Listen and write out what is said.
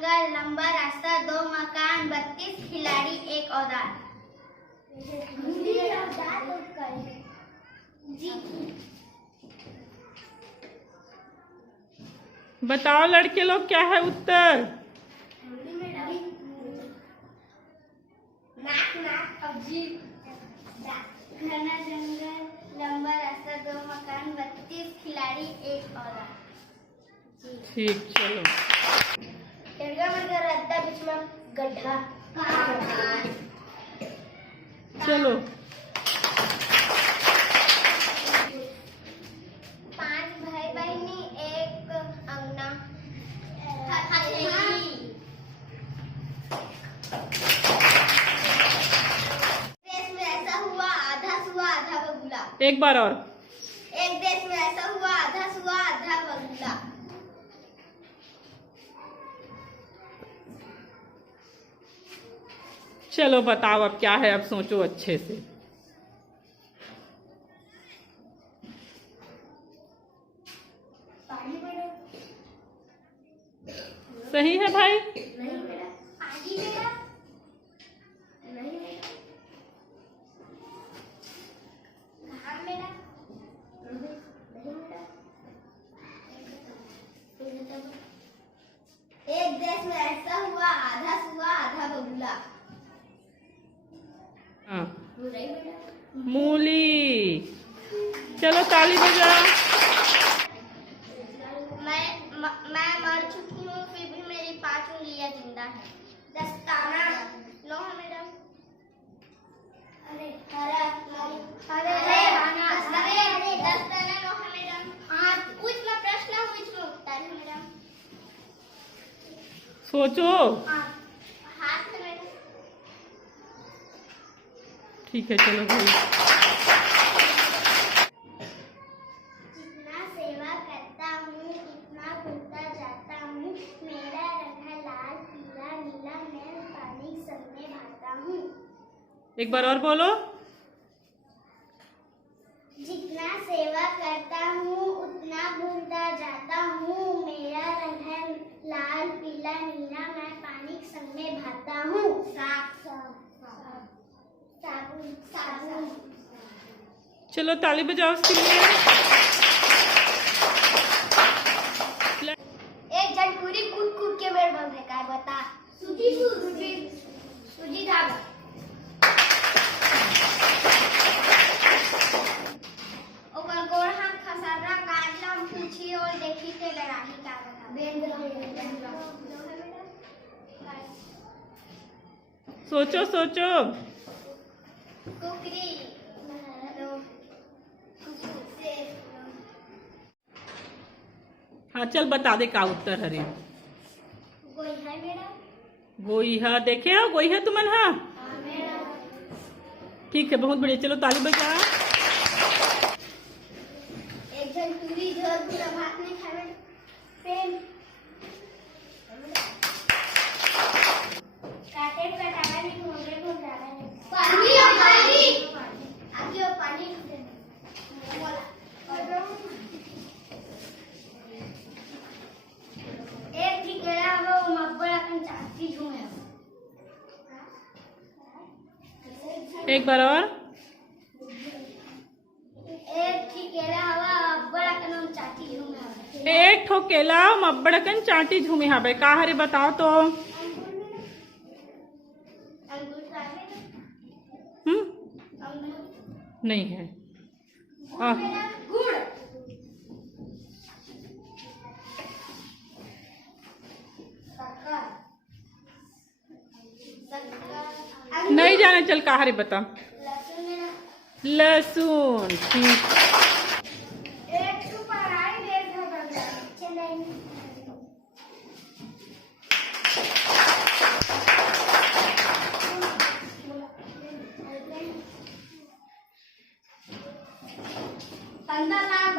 जंगल, लंबा रास्ता, 2 मकान, 32 खिलाड़ी, 1 औजार। बताओ लड़के लोग, क्या है उत्तर? घना जंगल, लंबा रास्ता, 2 मकान, 32 खिलाड़ी, 1 औजार। ठीक, चलो। रद्दा बीच में गड्ढा। चलो। 5 भाई बहनी, 1 अंगना। देश में ऐसा हुआ, आधा सुआ आधा बगुला। एक बार और। एक देश में ऐसा हुआ, आधा सुआ आधा बगुला। चलो बताओ अब क्या है, अब सोचो अच्छे से। सही है भाई? नहीं बेटा, आगे बेटा, नहीं बेटा, घाम बेटा, नहीं बेटा। एक देश में ऐसा हुआ, आधा सुआ आधा बगुला। हाँ, नहीं बेटा। मूली। चलो ताली बजाओ। मैं मर चुकी हूँ, फिर भी मेरी 5 उंगलियां जिंदा है। दस्ताना। नो है मैडम। अरे अरे अरे अरे दस्ताना नो है मैडम। हाँ, उसमें प्रश्न, उसमें उत्तर है मैडम। सोचो। हाथ है मैडम। ठीक है, चलो भाई। जितना सेवा करता हूँ उतना घूमता जाता हूँ, मेरा रंग है लाल पीला नीला, मैं पानी संग में भाता हूँ। एक बार और बोलो। जितना सेवा करता हूँ उतना घूमता जाता हूँ, मेरा रंग है लाल पीला नीला, मैं पानी संग में भाता हूँ। साबुन साबुन। चलो ताली बजाओ उसके लिए। एक झटकुरी कूद कूद के मेरे बन रहा है, बता। सूजी धागा। ओकर गोड़ हाथ खसरा काटलम, पूछी और देखी ते डराही का बता। सोचो सोचो। कुकरी। हाँ चल बता दे का उत्तर हरे। गोईहा मेरा। गोईहा। देखे हो गोईहा तुमन? हाँ ठीक है, बहुत बढ़िया। चलो ताली बजा। एक जन पूरी झोल पूरा भात नहीं खावे प्रेम। काटे कटावे नहीं, घोंघे घोंघावे नहीं। पानी और पानी आगे और पानी एक ठिकेरा वो मब्बड़ अपन चाहती हूँ। एक बार और। एक ठिकेरा हवा बड़ा कनम चाहती हूँ। एक ठो केला मब्बड़कन चाटी झूमे हवे, का हरे बताओ तो। नहीं है। गुड़। नहीं जाने, चल का हरे बता। लहसुन। ठीक। पंद्रह लाख